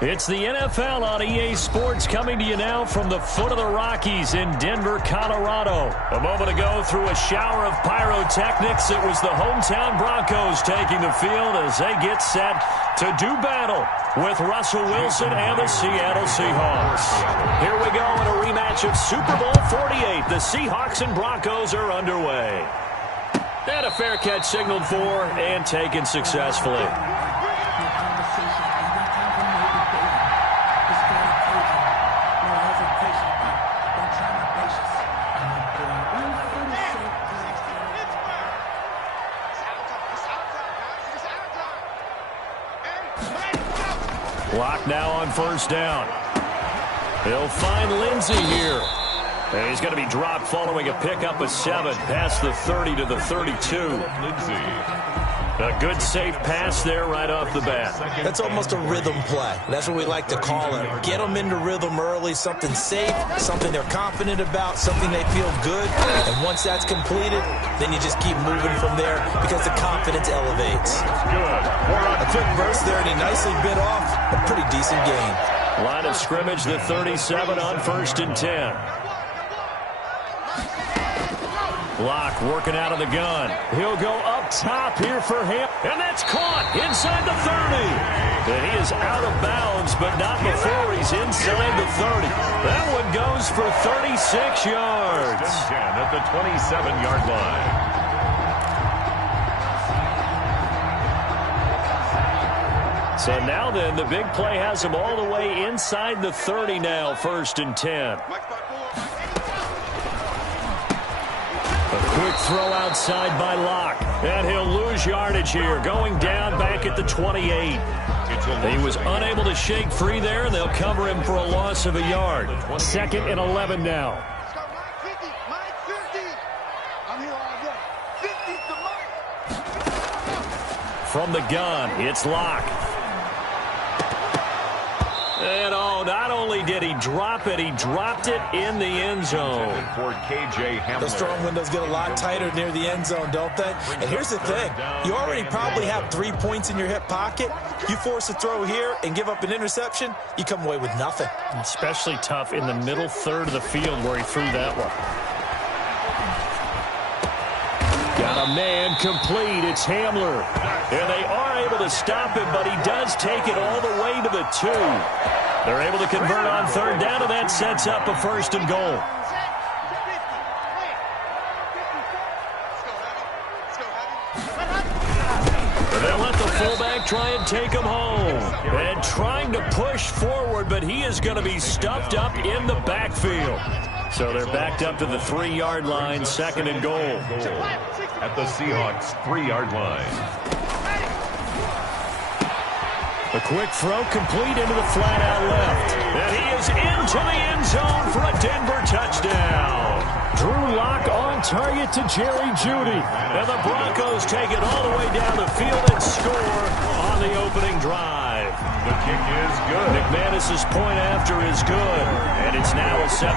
It's the NFL on EA Sports coming to you now from the foot of the Rockies in Denver, Colorado. A moment ago, through a shower of pyrotechnics, it was the hometown Broncos taking the field as they get set to do battle with Russell Wilson and the Seattle Seahawks. Here we go in a rematch of Super Bowl 48. The Seahawks and Broncos are underway. And a fair catch signaled for and taken successfully. Lock now on first down. He'll find Lindsey here. And he's going to be dropped following a pickup of 7 past the 30 to the 32. Lindsey. A good safe pass there right off the bat. That's almost a rhythm play. That's what we like to call it. Get them into rhythm early, something safe, something they're confident about, something they feel good. And once that's completed, then you just keep moving from there because the confidence elevates. A quick burst there, and he nicely bit off a pretty decent gain. Line of scrimmage, the 37 on 1st and 10. Block working out of the gun. He'll go up top here for him. And that's caught inside the 30. And he is out of bounds, but not before he's inside the 30. That one goes for 36 yards. 10 at the 27-yard line. So now then, the big play has him all the way inside the 30 now, 1st and 10. A quick throw outside by Locke. And he'll lose yardage here, going down back at the 28. He was unable to shake free there, and they'll cover him for a loss of a yard. 2nd and 11 now. From the gun, it's Locke. And not only did he drop it, he dropped it in the end zone. For KJ Hamler. Those strong windows get a lot tighter near the end zone, don't they? And here's the thing. You already probably have 3 points in your hip pocket. You force a throw here and give up an interception, you come away with nothing. Especially tough in the middle third of the field where he threw that one. Got a man complete. It's Hamler. And they are able to stop him, but he does take it all the way to the 2. They're able to convert on 3rd down, and that sets up a 1st and goal. They'll let the fullback try and take him home. And trying to push forward, but he is going to be stuffed up in the backfield. So they're backed up to the 3-yard line, 2nd and goal. At the Seahawks 3-yard line. A quick throw complete into the flat out left. And he is into the end zone for a Denver touchdown. Drew Lock on target to Jerry Jeudy. And the Broncos take it all the way down the field and score on the opening drive. The kick is good. McManus's point after is good. And it's now a 7-0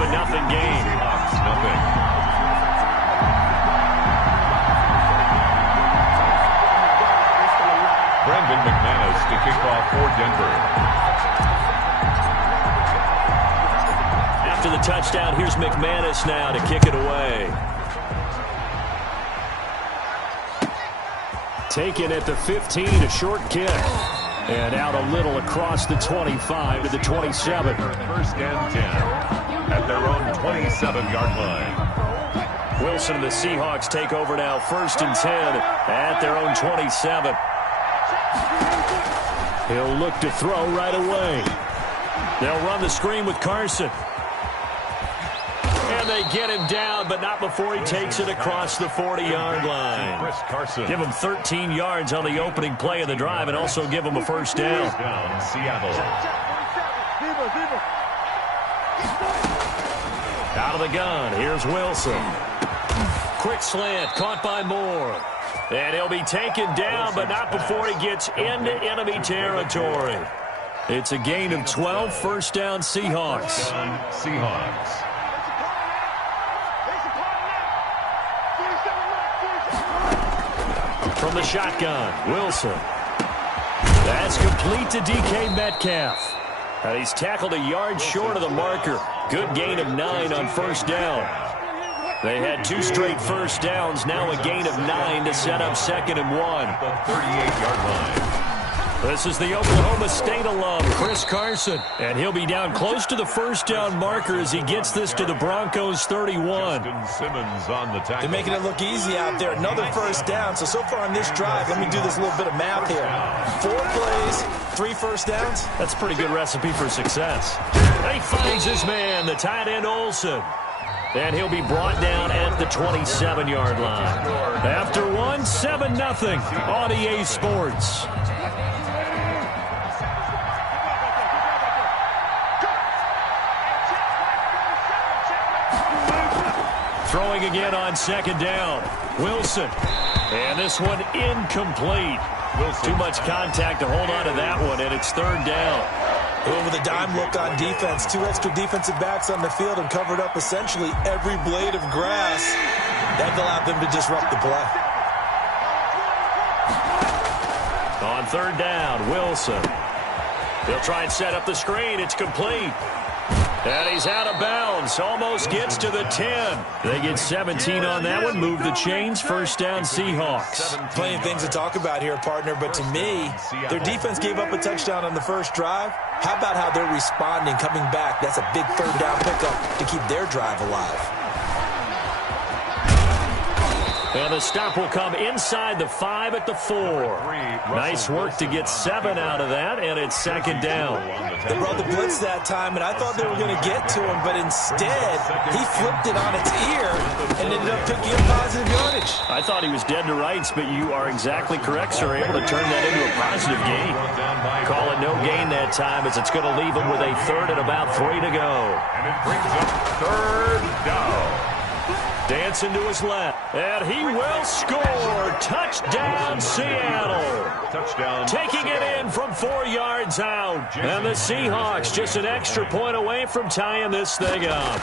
game. Seahawks nothing. Brandon McManus to kick off for Denver. After the touchdown, here's McManus now to kick it away. Taken at the 15, a short kick. And out a little across the 25 to the 27. 1st and 10 at their own 27-yard line. Wilson and the Seahawks take over now, 1st and 10 at their own 27. He'll look to throw right away. They'll run the screen with Carson. And they get him down, but not before he takes it across the 40-yard line. Chris Carson. Give him 13 yards on the opening play of the drive and also give him a 1st down. Down Seattle. Out of the gun, here's Wilson. Quick slant, caught by Moore. And he'll be taken down, but not before he gets into enemy territory. It's a gain of 12, 1st down Seahawks. Seahawks. From the shotgun, Wilson. That's complete to DK Metcalf. And he's tackled a yard short of the marker. Good gain of 9 on first down. They had 2 straight first downs. Now a gain of 9 to set up 2nd and 1. The 38-yard line. This is the Oklahoma State alum, Chris Carson. And he'll be down close to the first down marker as he gets this to the Broncos 31. Simmons on the tackle. They're making it look easy out there. Another first down. So far on this drive, let me do this little bit of math here. 4 plays, 3 first downs. That's a pretty good recipe for success. And he finds his man, the tight end Olsen. And he'll be brought down at the 27-yard line. After 1, 7-0 on EA Sports. Throwing again on 2nd down. Wilson. And this one incomplete. Too much contact to hold on to that one, and it's 3rd down. With a dime look on defense, 2 extra defensive backs on the field and covered up essentially every blade of grass. That allowed them to disrupt the play. On 3rd down, Wilson. He'll try and set up the screen. It's complete. And he's out of bounds. Almost gets to the 10. They get 17 on that one. Move the chains. First down, Seahawks. Plenty of things to talk about here, partner, but to me, their defense gave up a touchdown on the first drive. How about how they're responding, coming back? That's a big 3rd down pickup to keep their drive alive. And the stop will come inside the 5 at the 4. Nice work to get 7 out of that, and it's 2nd down. They brought the blitz that time, and I thought they were going to get to him, but instead, he flipped it on its ear and ended up picking up positive yardage. I thought he was dead to rights, but you are exactly correct, sir. Able to turn that into a positive gain. Call it no gain that time, as it's going to leave him with a 3rd and about 3 to go. And it brings up 3rd down. Dancing to his left, and he will score. Touchdown, Seattle. Touchdown. Taking it in from 4 yards out. And the Seahawks just an extra point away from tying this thing up.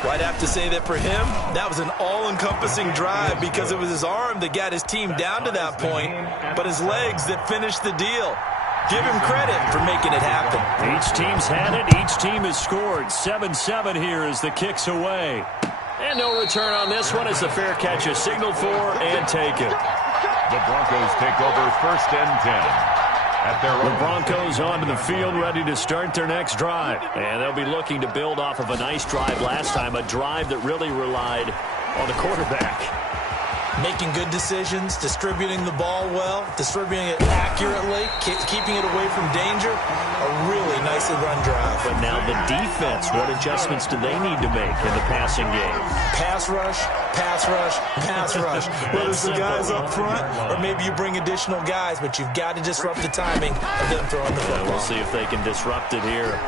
Well, I'd have to say that for him, that was an all-encompassing drive because it was his arm that got his team down to that point, but his legs that finished the deal. Give him credit for making it happen. Each team's had it. Each team has scored. 7-7 here as the kick's away. And no return on this one as the fair catch is signaled for and taken. The Broncos take over 1st and 10. At their The Broncos onto the field ready to start their next drive. And they'll be looking to build off of a nice drive last time, a drive that really relied on the quarterback. Making good decisions, distributing the ball well, distributing it accurately, keeping it away from danger. A really nicely run drive. But now the defense, what adjustments do they need to make in the passing game? Pass rush, pass rush, pass rush. Whether it's the guys up front or maybe you bring additional guys, but you've got to disrupt the timing of them throwing the football. We'll see if they can disrupt it here.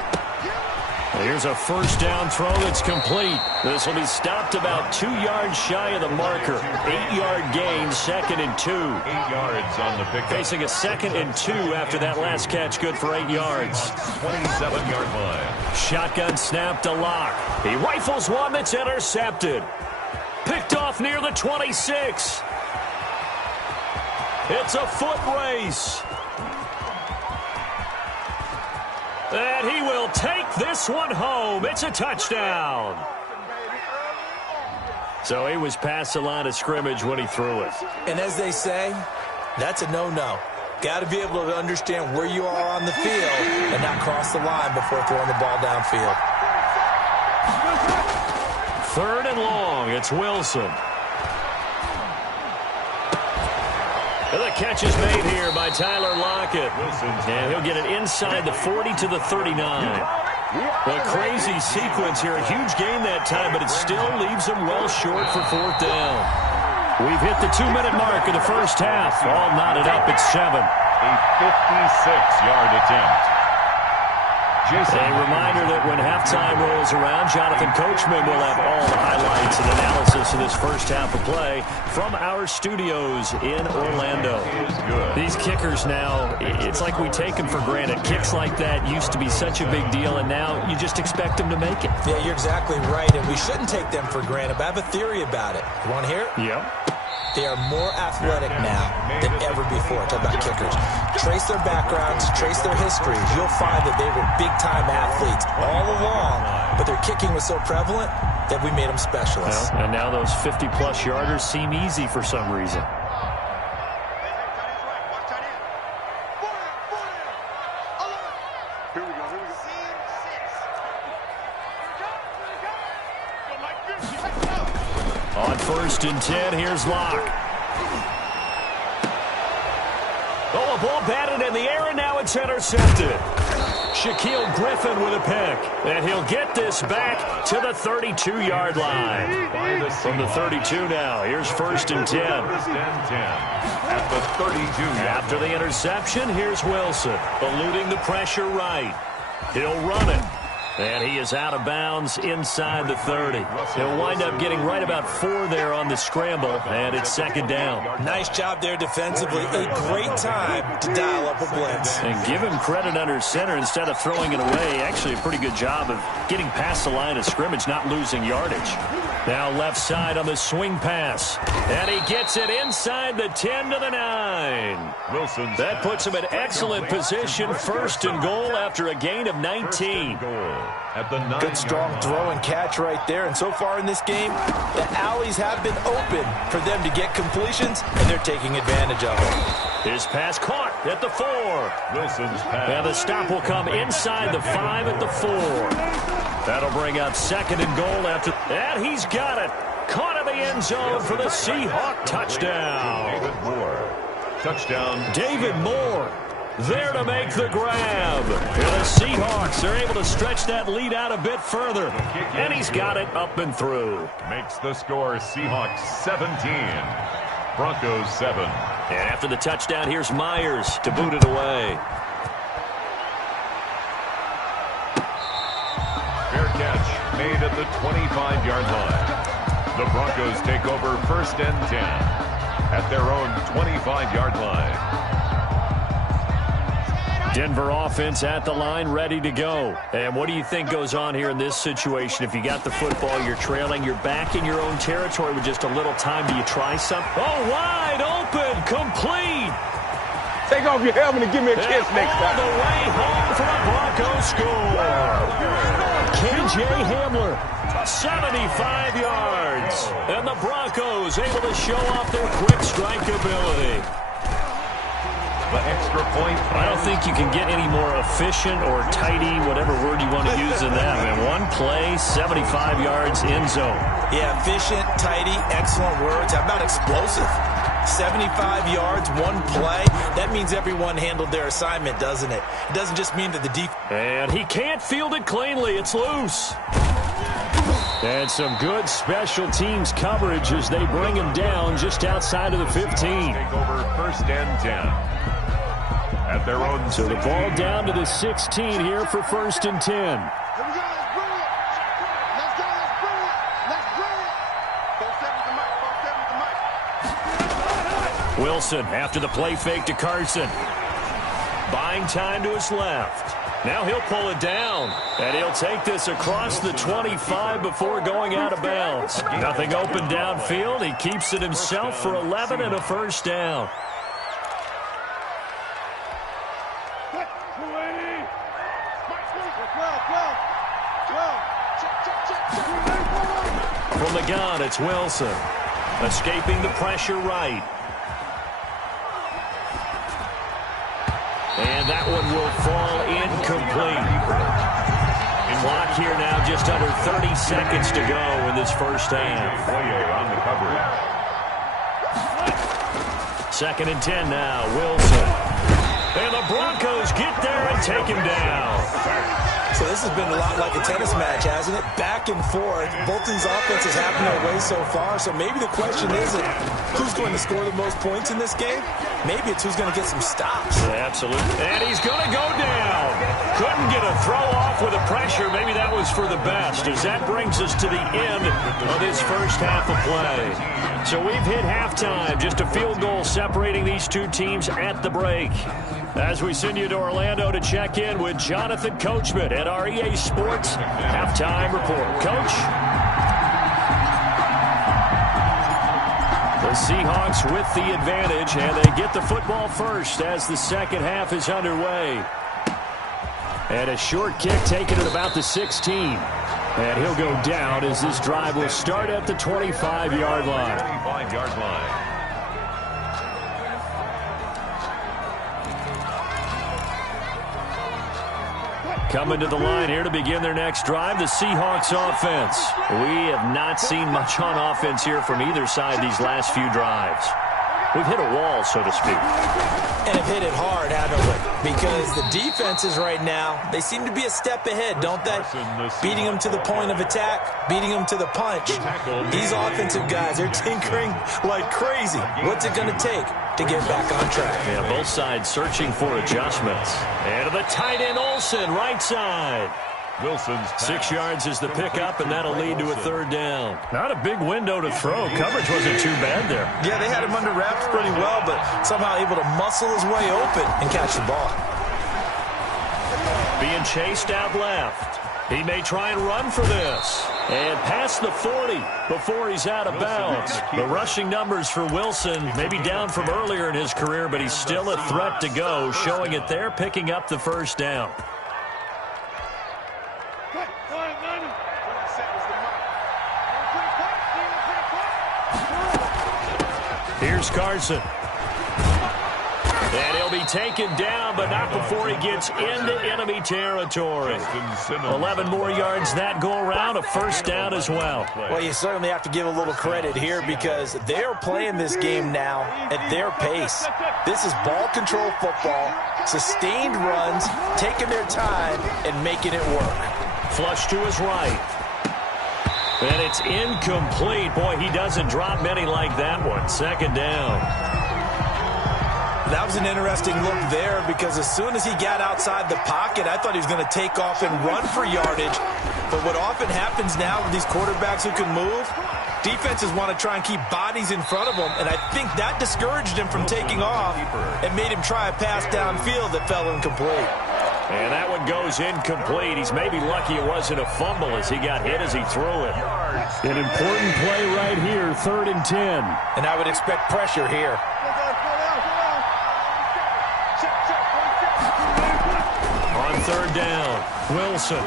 Here's a first down throw that's complete. This will be stopped about 2 yards shy of the marker. 8-yard gain, 2nd and 2. 8 yards on the pickup. Facing a 2nd and 2 after that last catch, good for 8 yards. 27-yard line. Shotgun snap to Lock. He rifles one that's intercepted. Picked off near the 26. It's a foot race. And he will take this one home. It's a touchdown. So he was past the line of scrimmage when he threw it. And as they say, that's a no-no. Got to be able to understand where you are on the field and not cross the line before throwing the ball downfield. 3rd and long. It's Wilson. And the catch is made here by Tyler Lockett. And he'll get it inside the 40 to the 39. A crazy sequence here. A huge gain that time, but it still leaves him well short for 4th down. We've hit the 2-minute mark of the first half. All knotted up at 7. A 56-yard attempt. A reminder that when halftime rolls around, Jonathan Coachman will have all the highlights and analysis of this first half of play from our studios in Orlando. These kickers now, it's like we take them for granted. Kicks like that used to be such a big deal, and now you just expect them to make it. Yeah, you're exactly right, and we shouldn't take them for granted, but I have a theory about it. You want to hear it? Yep. They are more athletic now than ever before. Talk about kickers. Trace their backgrounds, trace their histories. You'll find that they were big-time athletes all along, but their kicking was so prevalent that we made them specialists. Well, and now those 50-plus yarders seem easy for some reason. On 1st and 10, here's Locke. Oh, a ball batted in the air, and now it's intercepted. Shaquille Griffin with a pick. And he'll get this back to the 32-yard line. From the 32 now, here's 1st and 10. At the 32. After the interception, here's Wilson, eluding the pressure right. He'll run it. And he is out of bounds inside the 30. He'll wind up getting right about 4 there on the scramble, and it's 2nd down. Nice job there defensively. A great time to dial up a blitz. And give him credit under center instead of throwing it away. Actually, a pretty good job of getting past the line of scrimmage, not losing yardage. Now left side on the swing pass. And he gets it inside the 10 to the 9. Wilson. That puts him in excellent position, 1st and goal after a gain of 19. At the 9. Good strong throw and catch right there. And so far in this game, the alleys have been open for them to get completions, and they're taking advantage of it. His pass caught at the 4. Wilson's pass. And the stop will come inside the 5 at the 4. That'll bring up 2nd and goal after. And he's got it. Caught in the end zone for the Seahawk touchdown. David Moore. Touchdown. David Moore there to make the grab. And the Seahawks are able to stretch that lead out a bit further. And he's got it up and through. Makes the score Seahawks 17. Broncos 7. And after the touchdown, here's Myers to boot it away. Fair catch made at the 25-yard line. The Broncos take over 1st and 10 at their own 25-yard line. Denver offense at the line, ready to go. And what do you think goes on here in this situation? If you got the football, you're trailing, you're back in your own territory with just a little time. Do you try something? Oh, wide open, complete. Take off your helmet and give me a kiss next time. All the way home for a Broncos score. KJ Hamler, 75 yards. And the Broncos able to show off their quick strike ability. The extra point. I don't think you can get any more efficient or tidy, whatever word you want to use in that. And one play, 75 yards, end zone. Yeah, efficient, tidy, excellent words. How about explosive? 75 yards, one play. That means everyone handled their assignment, doesn't it? It doesn't just mean that the defense. And he can't field it cleanly. It's loose. And some good special teams coverage as they bring him down just outside of the 15. Take over 1st and 10. At their own. So the ball down to the 16 here for 1st and 10. Here we go. Let's bring it. Let's go. Let's bring it. Let's bring it. 4-7 with the mic. 4-7 with the mic. Wilson after the play fake to Carson. Buying time to his left. Now he'll pull it down. And he'll take this across the 25 before going out of bounds. Nothing open downfield. He keeps it himself for 11 and a 1st down. From the gun, it's Wilson. Escaping the pressure right. And that one will fall incomplete. Clock here now just under 30 seconds to go in this 1st half. On the coverage. 2nd and 10 now, Wilson. And the Broncos get there and take him down. So this has been a lot like a tennis match, hasn't it? Back and forth. Both these offenses have their way so far. So maybe the question isn't who's going to score the most points in this game. Maybe it's who's going to get some stops. Yeah, absolutely. And he's going to go down. Couldn't get a throw off with the pressure. Maybe that was for the best, as that brings us to the end of this 1st half of play. So we've hit halftime. Just a field goal separating these two teams at the break. As we send you to Orlando to check in with Jonathan Coachman at our EA Sports Halftime Report. Coach? The The Seahawks with the advantage, and they get the football first as the second half is underway. And a short kick taken at about the 16. And he'll go down as this drive will start at the 25-yard line. 25-yard line. Coming to the line here to begin their next drive, the Seahawks offense. We have not seen much on offense here from either side these last few drives. We've hit a wall, so to speak. And have hit it hard, haven't we? Because the defenses right now, they seem to be a step ahead, don't they? Beating them to the point of attack, beating them to the punch. These offensive guys, they're tinkering like crazy. What's it going to take to get back on track? Yeah, both sides searching for adjustments. And to the tight end, Olsen, right side. Wilson's 6 yards is the pickup, and that'll lead to a third down. Not a big window to throw. Coverage wasn't too bad there. Yeah, they had him under wraps pretty well, but somehow able to muscle his way open and catch the ball. Being chased out left. He may try and run for this. And past the 40 before he's out of bounds. The rushing numbers for Wilson may be down from earlier in his career, but he's still a threat to go, showing it there, picking up the first down. Here's Carson. And he'll be taken down, but not before he gets into enemy territory. 11 more yards that go around, a first down as well. Well, you certainly have to give a little credit here because they're playing this game now at their pace. This is ball control football, sustained runs, taking their time and making it work. Flush to his right. And it's incomplete. Boy, he doesn't drop many like that one. Second down. That was an interesting look there because as soon as he got outside the pocket, I thought he was going to take off and run for yardage. But what often happens now with these quarterbacks who can move, defenses want to try and keep bodies in front of them, and I think that discouraged him from taking off and made him try a pass downfield that fell incomplete. And that one goes incomplete. He's maybe lucky it wasn't a fumble as he got hit as he threw it. An important play right here, 3rd and 10. And I would expect pressure here. On 3rd down, Wilson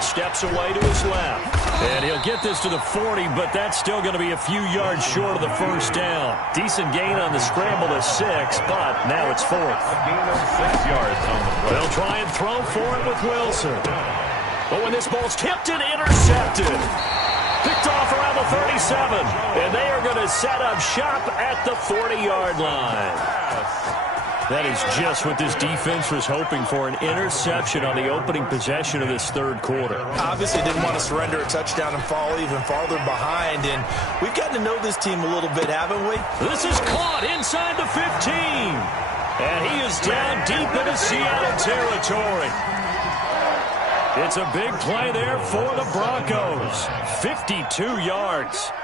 steps away to his left. And he'll get this to the 40, but that's still going to be a few yards short of the first down. Decent gain on the scramble to 6, but now it's 4th. A gain of 6 yards on the play. They'll try and throw for it with Wilson. But when this ball's tipped and intercepted, picked off around the 37, and they are going to set up shop at the 40-yard line. That is just what this defense was hoping for, an interception on the opening possession of this third quarter. Obviously didn't want to surrender a touchdown and fall even farther behind, and we've gotten to know this team a little bit, haven't we? This is caught inside the 15, and he is down deep into Seattle territory. It's a big play there for the Broncos. 52 yards.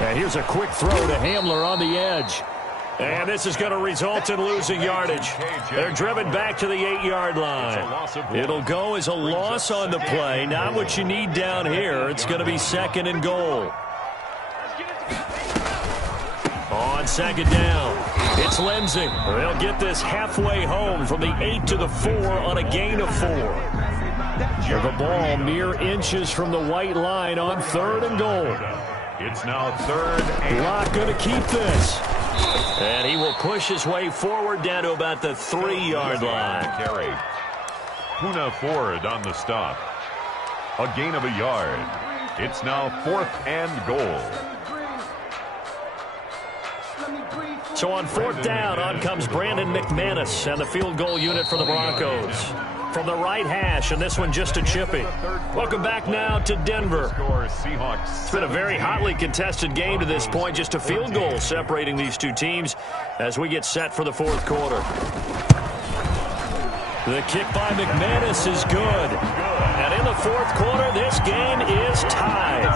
And here's a quick throw to Hamler on the edge. And this is going to result in losing yardage. They're driven back to the 8-yard line. It'll go as a loss on the play. Not what you need down here. It's going to be 2nd and goal. On 2nd down, it's Lindsey. They'll get this halfway home from the 8 to the 4 on a gain of 4. The ball mere inches from the white line on 3rd and goal. It's now 3rd and... Locke going to keep this. And he will push his way forward down to about the 3-yard line. Carry. Puna Ford on the stop. A gain of a yard. It's now 4th and goal. So on 4th down, on comes Brandon McManus and the field goal unit for the Broncos. From the right hash, and this one just a chippy. Welcome back now to Denver. It's been a very hotly contested game to this point. Just a field goal separating these two teams as we get set for the 4th quarter. The kick by McManus is good. And in the fourth quarter, this game is tied.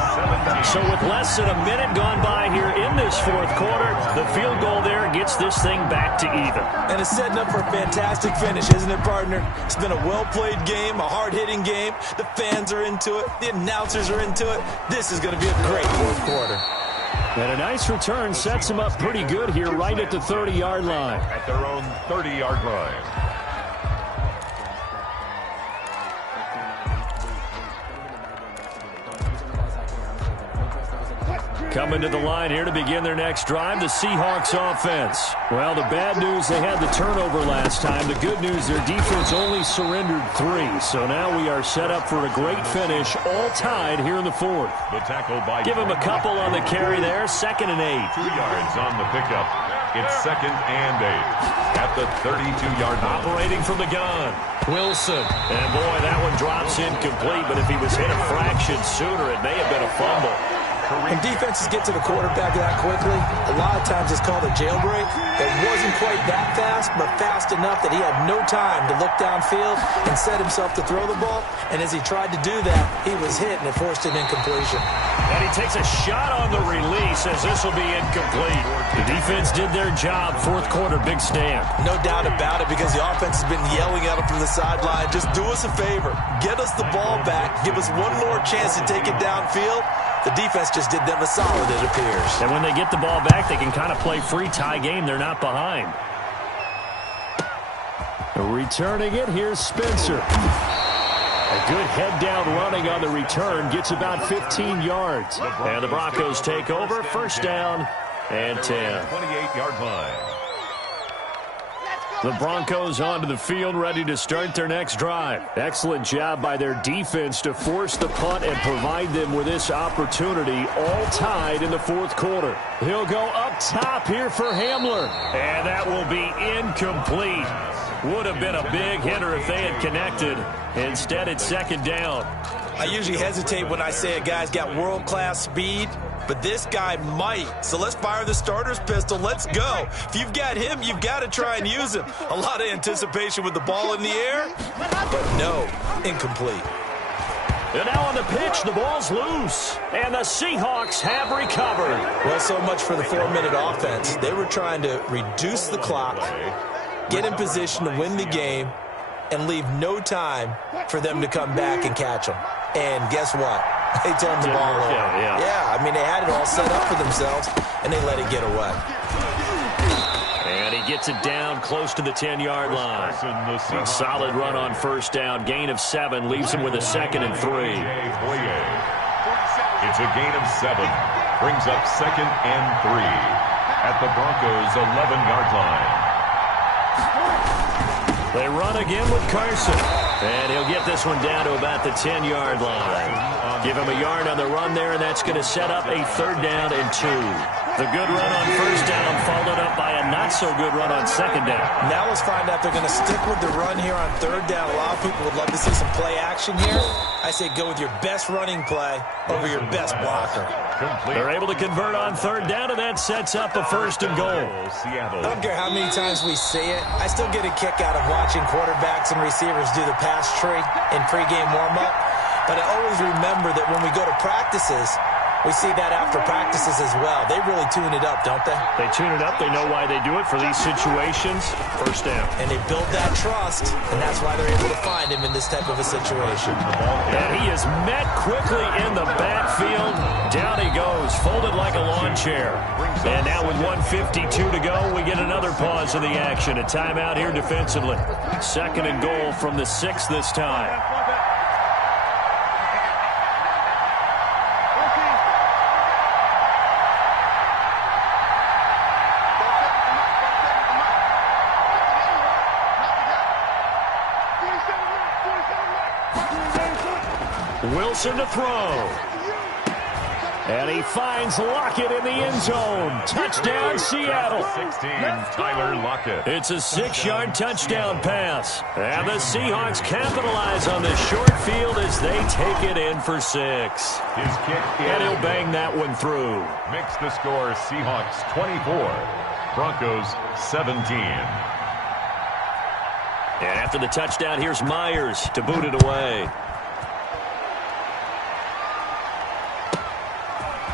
So with less than a minute gone by here in this fourth quarter, the field goal there gets this thing back to even. And it's setting up for a fantastic finish, isn't it, partner? It's been a well-played game, a hard-hitting game. The fans are into it. The announcers are into it. This is going to be a great fourth quarter. And a nice return sets them up pretty good here right at the 30-yard line. At their own 30-yard line. Coming to the line here to begin their next drive, the Seahawks offense. Well, the bad news, they had the turnover last time. The good news, their defense only surrendered 3. So now we are set up for a great finish, all tied here in the fourth. The tackle by Give him a couple on the carry there, 2nd and 8. 2 yards on the pickup. It's 2nd and 8 at the 32-yard line. Operating from the gun, Wilson. And boy, that one drops incomplete, but if he was hit a fraction sooner, it may have been a fumble. When defenses get to the quarterback that quickly, a lot of times it's called a jailbreak. It wasn't quite that fast, but fast enough that he had no time to look downfield and set himself to throw the ball. And as he tried to do that, he was hit, and it forced an incompletion. And he takes a shot on the release as this will be incomplete. The defense did their job. Fourth quarter, big stand. No doubt about it, because the offense has been yelling at him from the sideline. Just do us a favor. Get us the ball back. Give us one more chance to take it downfield. The defense just did them a solid, it appears. And when they get the ball back, they can kind of play free tie game. They're not behind. Returning it, here's Spencer. A good head-down running on the return. Gets about 15 yards. And the Broncos take over. First down and 10. 28-yard line. The Broncos onto the field, ready to start their next drive. Excellent job by their defense to force the punt and provide them with this opportunity, all tied in the fourth quarter. He'll go up top here for Hamler. And that will be incomplete. Would have been a big hitter if they had connected. Instead, it's 2nd down. I usually hesitate when I say a guy's got world-class speed, but this guy might. So let's fire the starter's pistol. Let's go. If you've got him, you've got to try and use him. A lot of anticipation with the ball in the air, but no, incomplete. And now on the pitch, the ball's loose. And the Seahawks have recovered. Well, so much for the 4-minute offense. They were trying to reduce the clock, get in position to win the game, and leave no time for them to come back and catch them. And guess what? They turned the ball over. Yeah, I mean, they had it all set up for themselves, and they let it get away. And he gets it down close to the 10-yard line. A solid run on first down. Gain of 7 leaves him with a 2nd and 3. It's a gain of 7. Brings up 2nd and 3 at the Broncos' 11-yard line. They run again with Carson. And he'll get this one down to about the 10-yard line. Give him a yard on the run there, and that's going to set up a 3rd down and 2. The good run on first down followed up by a not-so-good run on 2nd down. Now let's find out if they're going to stick with the run here on 3rd down. A lot of people would love to see some play action here. I say go with your best running play over your best blocker. They're able to convert on 3rd down, and that sets up a 1st and goal. I don't care how many times we see it. I still get a kick out of watching quarterbacks and receivers do the pass tree in pregame warm-up. But I always remember that when we go to practices, we see that after practices as well. They really tune it up, don't they? They tune it up. They know why they do it for these situations. First down. And they build that trust, and that's why they're able to find him in this type of a situation. And he is met quickly in the backfield. Down he goes, folded like a lawn chair. And now with 1:52 to go, we get another pause in the action. A timeout here defensively. 2nd and goal from the 6 this time. Wilson to throw. And he finds Lockett in the end zone. Touchdown, Seattle. 16, Tyler Lockett. It's a 6-yard touchdown pass. And the Seahawks capitalize on this short field as they take it in for 6. His kick in. And he'll bang that one through. Makes the score Seahawks 24, Broncos 17. And after the touchdown, here's Myers to boot it away.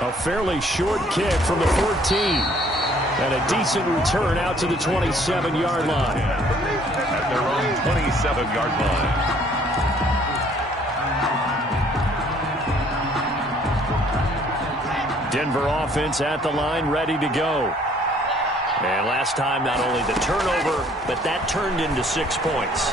A fairly short kick from the 14. And a decent return out to the 27-yard line. At their own 27-yard line. Denver offense at the line, ready to go. And last time, not only the turnover, but that turned into 6 points.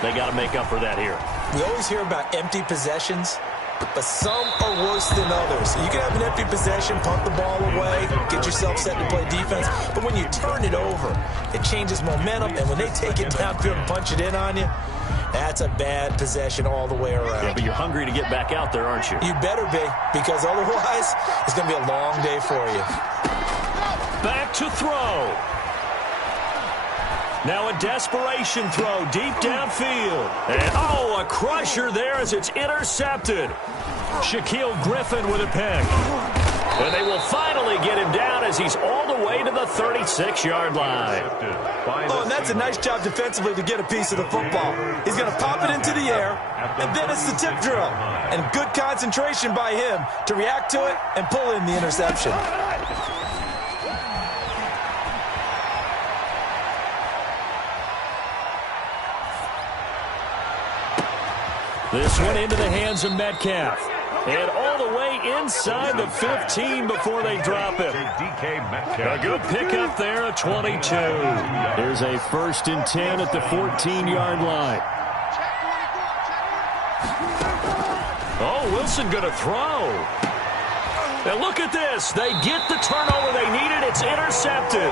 They got to make up for that here. We always hear about empty possessions, but some are worse than others. You can have an empty possession, punt the ball away, get yourself set to play defense, but when you turn it over, it changes momentum, and when they take it downfield and punch it in on you, that's a bad possession all the way around. Yeah, but you're hungry to get back out there, aren't you? You better be, because otherwise, it's going to be a long day for you. Back to throw. Now a desperation throw deep downfield. And, a crusher there as it's intercepted. Shaquille Griffin with a pick. And they will finally get him down as he's all the way to the 36-yard line. Oh, and that's a nice job defensively to get a piece of the football. He's going to pop it into the air, and then it's the tip drill. And good concentration by him to react to it and pull in the interception. This one into the hands of Metcalf. And all the way inside the 15 before they drop him. A good pickup there at 22. Here's a 1st and 10 at the 14-yard line. Oh, Wilson going to throw. And look at this. They get the turnover they needed. It's intercepted.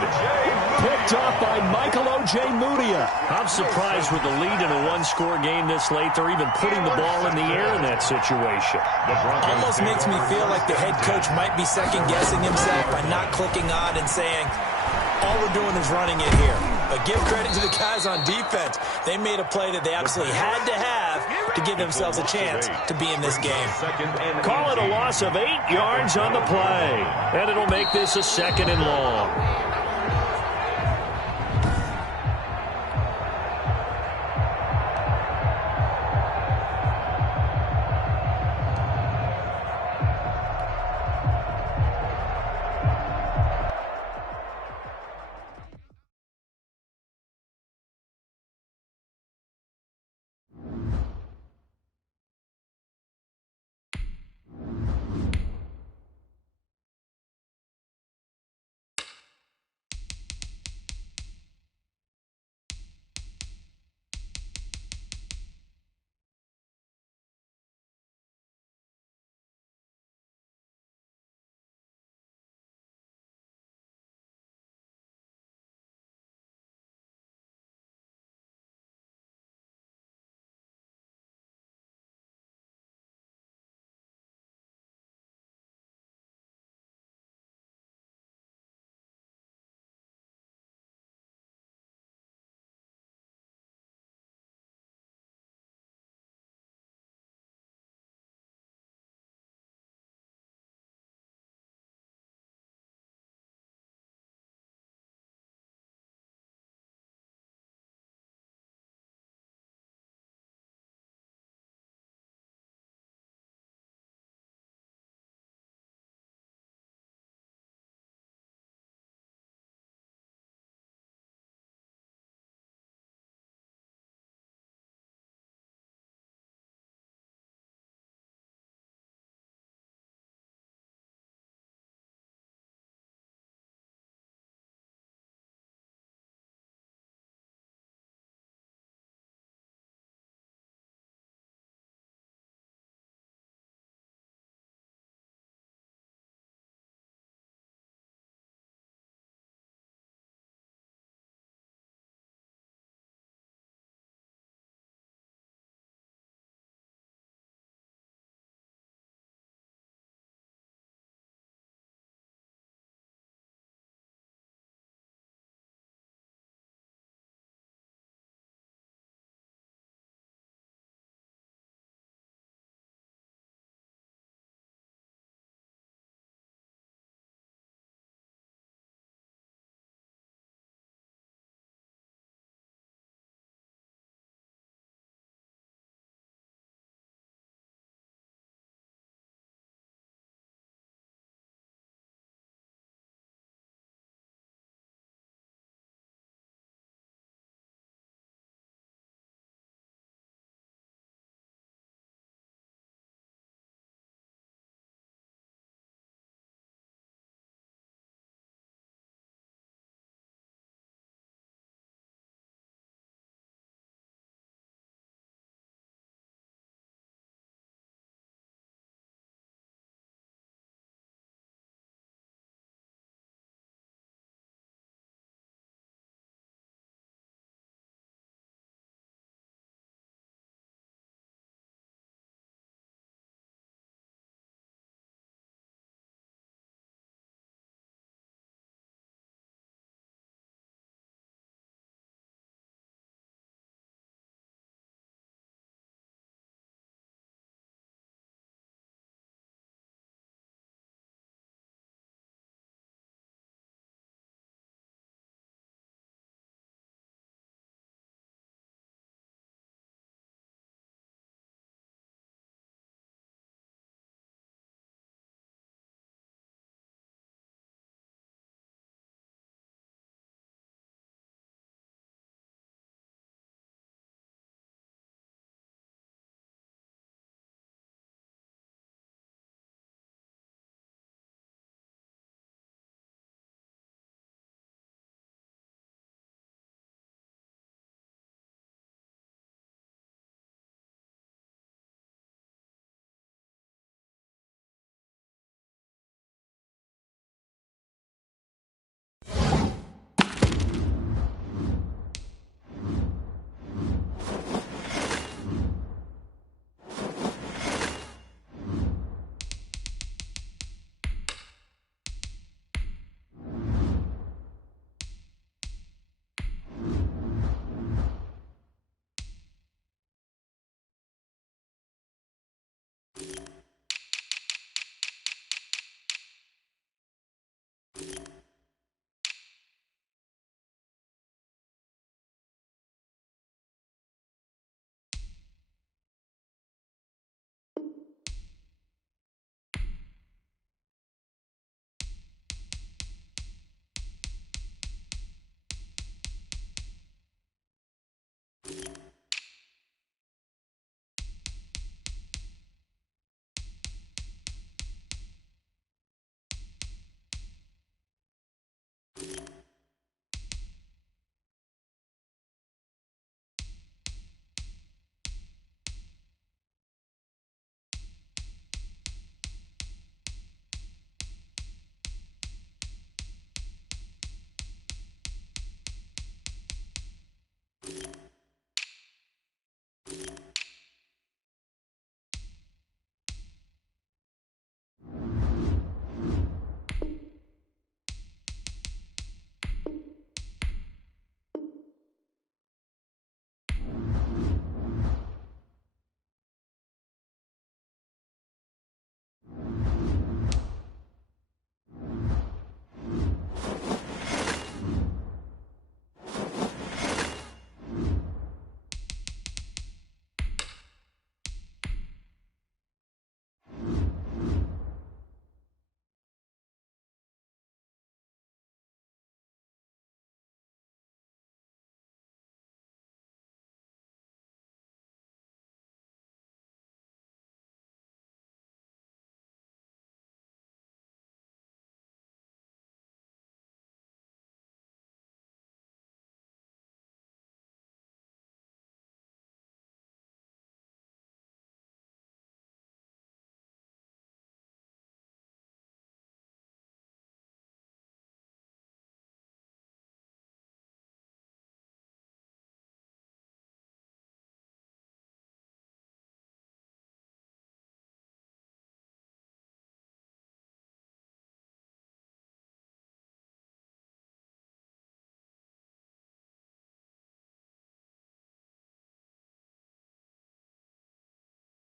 Picked off by Michael O.J. Mudia. I'm surprised with the lead in a one-score game this late. They're even putting the ball in the air in that situation. Almost makes me feel like the head coach might be second-guessing himself by not clicking on and saying, all we're doing is running it here. But give credit to the guys on defense. They made a play that they absolutely had to have to give themselves a chance to be in this game. Call it a loss of 8 yards on the play. And it'll make this a 2nd and long.